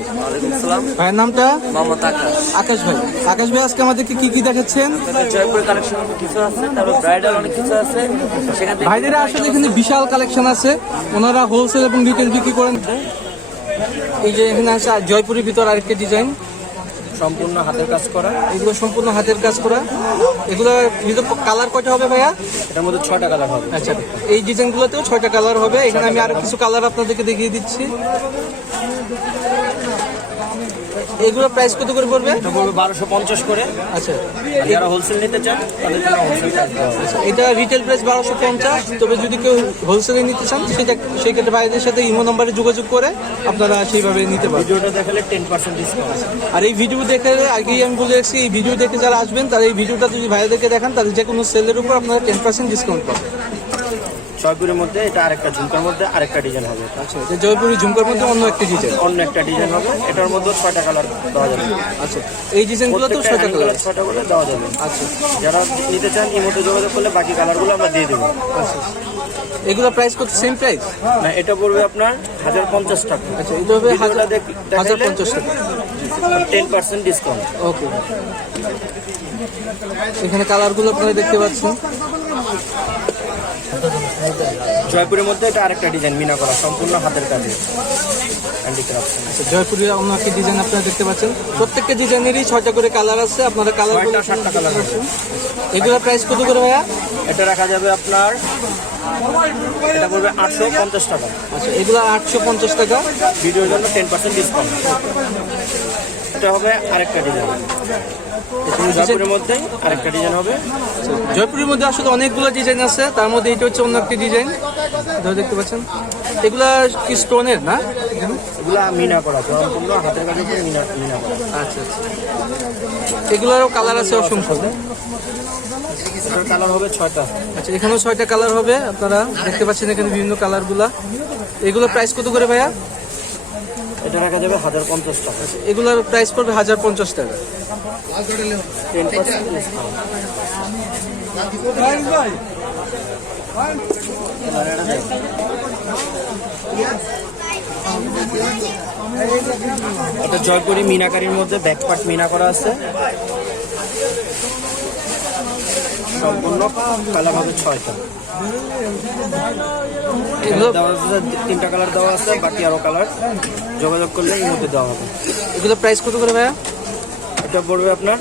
ভাই ভাইয়ের নামটা? মোহাম্মদ আকাশ। আকাশ ভাই। আকাশ ভাই আজকে আমাদেরকে কি কি দেখাচ্ছেন? জয়পুর কালেকশন কিছু আছে তারপর ব্রাইডাল অনেক কিছু আছে। সেখান থেকে ভাইদের আসলে এখানে বিশাল কালেকশন আছে। ওনারা হোলসেল এবং রিটেল বিক্রি করেন। এই যে এখানে আছে জয়পুরের ভিতর আরেকটা ডিজাইন সম্পূর্ণ হাতের কাজ করা। এগুলো সম্পূর্ণ হাতের কাজ করা। এগুলো কালার কয়টা হবে ভাইয়া? এটার মধ্যে ছয়টা কালার হবে। আচ্ছা এই ডিজাইনগুলোতেও ছয়টা কালার হবে। এখানে আমি আরও কিছু কালার আপনাদেরকে দেখিয়ে দিচ্ছি। এগুলো প্রাইস কত করে পড়বে? এটা পড়বে বারোশো পঞ্চাশ করে। আচ্ছা। যারা হোলসেল নিতে চান তাদের জন্য হোলসেল হবে। এটা রিটেল প্রাইস বারোশো পঞ্চাশ। তবে যদি কেউ হোলসেলে নিতে চান সেটা সেই ক্ষেত্রে ভাইদের সাথে ইমো নম্বরে যোগাযোগ করে আপনারা সেইভাবে নিতে পারবেন। ভিডিওটা দেখালে টেন পার্সেন্ট ডিসকাউন্ট আর এই ভিডিও দেখে আগেই আমি বলে রাখছি এই ভিডিও দেখে যারা আসবেন তারা এই ভিডিওটা যদি ভাইদেরকে দেখান তাদের যে কোনো সেলের উপর আপনারা টেন পার্সেন্ট ডিসকাউন্ট পাবেন। জয়পুরের মধ্যে এটা আরেকটা ঝুমকার মধ্যে আরেকটা ডিজাইন হবে। আচ্ছা এটা জয়পুরি ঝুমকার মধ্যে অন্য একটা ডিজাইন অন্য একটা ডিজাইন হবে। এটার মধ্যে ছয়টা কালার দেওয়া যাবে। আচ্ছা এই ডিজাইনগুলো তো ছয়টা কালার কালার ছয়টা করে দেওয়া যাবে। আচ্ছা। যারা নিতে চান ইমোতে যোগাযোগ করলে বাকি কালারগুলো আমরা দিয়ে দেবো। আচ্ছা। এগুলো প্রাইস কত? সেম প্রাইস না এটা পড়বে আপনার হাজার পঞ্চাশ টাকা। আচ্ছা এটা হবে হাজার হাজার পঞ্চাশ টাকা। টেন পার্সেন্ট ডিসকাউন্ট ওকে এখানে কালারগুলো আপনারা দেখতে পাচ্ছেন। জয়পুরের মধ্যে এটা আরেকটা ডিজাইন মিনা করা সম্পূর্ণ হাতের কাজে। আচ্ছা জয়পুরের অন্য একটি ডিজাইন আপনারা দেখতে পাচ্ছেন। প্রত্যেকটা ডিজাইনেরই ছয়টা করে কালার আছে। আপনারা কালার সাতটা colour আছে। এগুলো প্রাইস কত করে ভাইয়া? এটা রাখা যাবে আপনার এটা পড়বে আটশো পঞ্চাশ টাকা। আচ্ছা এগুলো আটশো পঞ্চাশ টাকা। ভিডিওর জন্য টেন পার্সেন্ট ডিসকাউন্ট এটা হবে আরেকটা ডিজাইন জয়পুরের মধ্যেই আরেকটা ডিজাইন হবে। জয়পুরের মধ্যে আসলে অনেকগুলো ডিজাইন আছে তার মধ্যে এটা হচ্ছে অন্য একটি ডিজাইন এটাও দেখতে পাচ্ছেন? এগুলা কি স্টোনের না? এগুলা মিনা করা সম্পূর্ণ হাতের কাজে মিনা মিনা করা। আচ্ছা আচ্ছা। এগুলোরও কালার আছে অসংখ্য। কালার হবে ছয়টা। আচ্ছা এখানেও ছয়টা কালার হবে আপনারা দেখতে পাচ্ছেন এখানে বিভিন্ন কালারগুলা এগুলো প্রাইস কত করে ভাইয়া? এটা রাখা যাবে হাজার পঞ্চাশ টাকা। এগুলোর প্রাইস পড়বে হাজার পঞ্চাশ টাকা। টেন পার্সেন্ট এটা জয়পুরি মিনাকারির মধ্যে ব্যাকপার্ট মিনা করা আছে। সম্পূর্ণ কালার হবে ছয়টা। তিনটা কালার দেওয়া আছে বাকি আরও কালার যোগাযোগ করলে এর মধ্যে দেওয়া হবে। এগুলো প্রাইস কত করে ভাইয়া? এটা পড়বে আপনার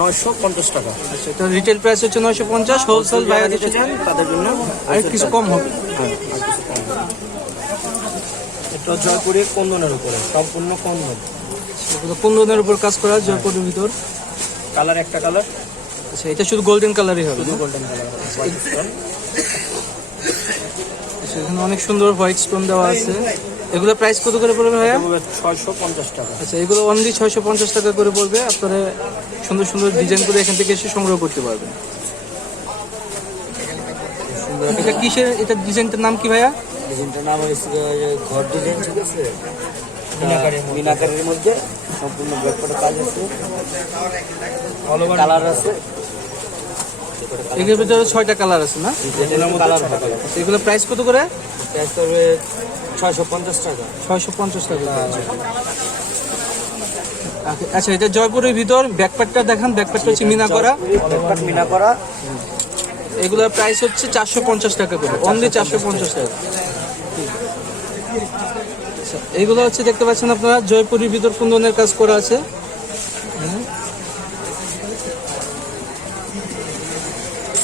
নয়শো পঞ্চাশ টাকা। আচ্ছা এটা রিটেল প্রাইস হচ্ছে নয়শো পঞ্চাশ হোলসেল যারা ভাইয়া দিতে চান তাদের জন্য আর কিছু কম হবে। হ্যাঁ, কম হবে। এটা জয়পুরের কন্দনের উপরে? সম্পূর্ণ কন্দন এগুলো কুন্দনের উপর কাজ করা জয়পুরের ভিতর? কালার একটা কালার? আচ্ছা এটা শুধু গোল্ডেন কালারই হবে গোল্ডেন কালার আচ্ছা, এখানে অনেক সুন্দর হোয়াইট স্টোন দেওয়া আছে। এগুলো প্রাইস কত করে পড়বে ভাইয়া? ছয়শো পঞ্চাশ টাকা। আচ্ছা এগুলো অনলি ছয়শো পঞ্চাশ টাকা করে পড়বে। আপনারা সুন্দর সুন্দর ডিজাইন করে এখান থেকে এসে সংগ্রহ করতে পারবেন। এটা কিসের এটা ডিজাইনটার নাম কি ভাইয়া? ডিজাইনটার নাম হয়েছে ঘর ডিজাইন ঠিক আছে? মিনাকারের মধ্যে। সম্পূর্ণ ব্যাকপার্টের কাজ আছে। কালার আছে। এগুলোর ভিতরে ছয়টা কালার আছে না? এগুলো প্রাইস কত করে? প্রাইস করবে ছয়শো পঞ্চাশ টাকা। ছয়শো পঞ্চাশ টাকা আচ্ছা, আচ্ছা এটা জয়পুরের ভিতর ব্যাকপ্যাকটা দেখান ব্যাকপ্যাকটা হচ্ছে মিনা করা মিনা করা এগুলোর প্রাইস হচ্ছে চারশো পঞ্চাশ টাকা করে অনলি চারশো পঞ্চাশ টাকা। আচ্ছা, এইগুলো হচ্ছে দেখতে পাচ্ছেন আপনারা জয়পুরের ভিতর কুন্দনের কাজ করা আছে।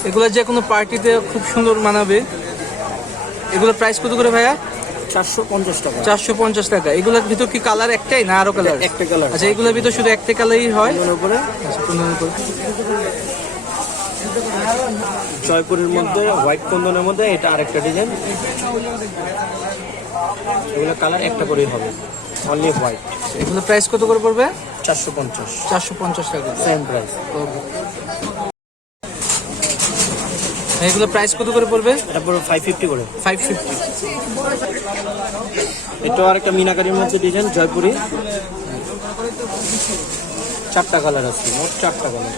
এগুলো যে কোনো পার্টিতে খুব সুন্দর মানাবে। এগুলোর প্রাইস কত করে ভাইয়া? চারশো পঞ্চাশ টাকা। চারশো পঞ্চাশ টাকা। এগুলোর ভিতর কি কালার একটাই না আরও কালার একটা কালার আচ্ছা এগুলোর ভিতর শুধু একটা কালারই হয়? এর উপরে আচ্ছা জয়পুরের মধ্যে হোয়াইট কন্দনের মধ্যে এটা আরেকটা ডিজাইন এগুলো কালার একটা করেই হবে। অনলি হোয়াইট এগুলো প্রাইস কত করে পড়বে? চারশো পঞ্চাশ। চারশো পঞ্চাশ টাকা। সেম প্রাইস এগুলো প্রাইস কত করে পড়বে? এটা পুরো ফাইভ ফিফটি করে। ফাইভ ফিফটি এটাও আরেকটা মিনাকারির মধ্যে ডিজাইন জয়পুরি। চারটা কালার আছে মোট চারটা কালার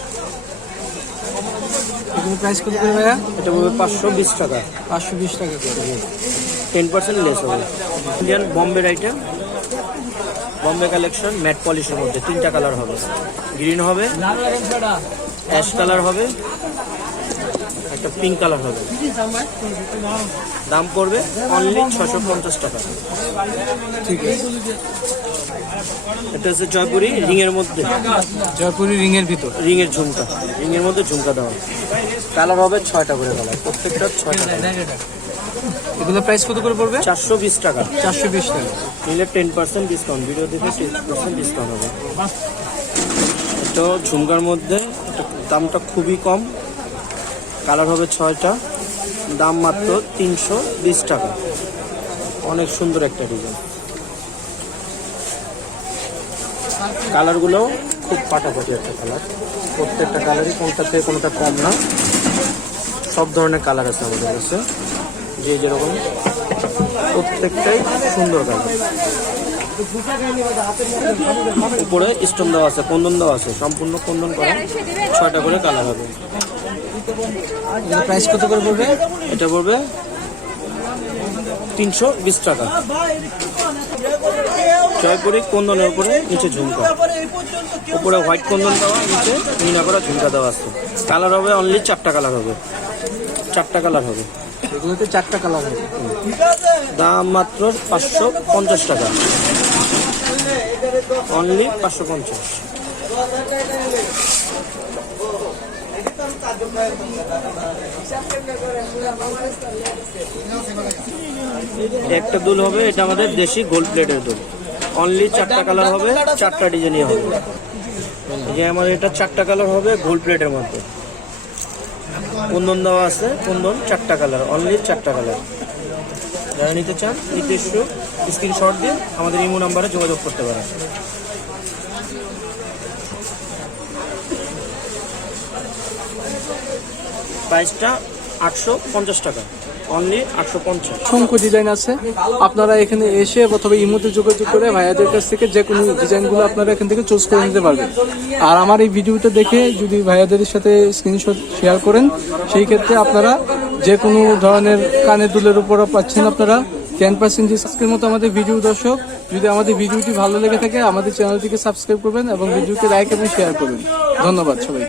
এগুলো প্রাইস কত করে ভাইয়া? এটা পড়বে পাঁচশো বিশ টাকা। পাঁচশো বিশ টাকা করে। টেন পার্সেন্ট লেস হবে। ইন্ডিয়ান বম্বের আইটেম বম্বে কালেকশন ম্যাট পলিশের মধ্যে তিনটা কালার হবে। গ্রিন হবে অ্যাশ কালার হবে। একটা পিঙ্ক কালার হবে। দাম পড়বে অনলি ছশো পঞ্চাশ টাকা। ঠিক আছে। এটা হচ্ছে জয়পুরি রিং এর মধ্যে। জয়পুরি রিং এর ভিতর। রিং এর ঝুমকা। রিং এর মধ্যে ঝুমকা দেওয়া কালার হবে ছয়টা করে কালার প্রত্যেকটা ছয়টা এগুলো প্রাইস কত করে পড়বে? চারশো বিশ টাকা। চারশো বিশ টাকা। নিলে টেন পার্সেন্ট ডিসকাউন্ট ভিডিও দেখে টেন পার্সেন্ট ডিসকাউন্ট হবে। এটা ঝুমকার মধ্যে দামটা খুবই কম। কালার হবে ছয়টা। দাম মাত্র তিনশো বিশ টাকা। অনেক সুন্দর একটা ডিজাইন। কালারগুলো খুব পাটাপাটি একটা কালার। প্রত্যেকটা কালারই কোনটা থেকে কোনটা কম না। সব ধরনের কালার আছে আমাদের কাছে। যে যেরকম প্রত্যেকটাই সুন্দর কালার। উপরে স্টোন দেওয়া আছে, কন্দন দেওয়া আছে। সম্পূর্ণ কন্দন করা। ছয়টা করে কালার হবে। প্রাইস কত করে পড়বে? এটা পড়বে তিনশো বিশ টাকা। জয়পুরি কন্দনের উপরে নিচে ঝুমকা। উপরে হোয়াইট কন্দন দেওয়া নিচে মিনা করা ঝুমকা দেওয়া আছে। কালার হবে অনলি চারটা কালার হবে। চারটা কালার হবে। এগুলোতে চারটা কালার হবে। দাম মাত্র পাঁচশো পঞ্চাশ টাকা। অনলি পাঁচশো পঞ্চাশ। একটা দুল হবে, এটা আমাদের দেশি গোল্ড প্লেটের দুল। অনলি চারটা কালার হবে, চারটা ডিজাইনই হবে। যে আমার এটা চারটা কালার হবে গোল্ড প্লেটের মধ্যে। কুন্দন দেওয়া আছে, কুন্দন, চারটা কালার অনলি চারটা কালার যারা নিতে চান নিজস্ব স্ক্রিনশট দিয়ে আমাদের ইমো নাম্বারে যোগাযোগ করতে পারেন। প্রাইসটা আটশো পঞ্চাশ টাকা। অনলি আটশো পঞ্চাশ। অসংখ্য ডিজাইন আছে। আপনারা এখানে এসে অথবা ইমোতে যোগাযোগ করে ভাইয়াদের কাছ থেকে যে কোনো ডিজাইনগুলো আপনারা এখান থেকে চুজ করে নিতে পারবেন। আর আমার এই ভিডিওটা দেখে যদি ভাইয়াদের সাথে স্ক্রিনশট শেয়ার করেন, সেই ক্ষেত্রে আপনারা যে কোনো ধরনের কানের দুলের উপর পাচ্ছেন আপনারা। টেন পার্সেন্ট আজকের মতো আমাদের ভিডিও দর্শক। যদি আমাদের ভিডিওটি ভালো লেগে থাকে, আমাদের চ্যানেলটিকে সাবস্ক্রাইব করবেন এবং ভিডিওকে লাইক এবং শেয়ার করবেন। ধন্যবাদ সবাই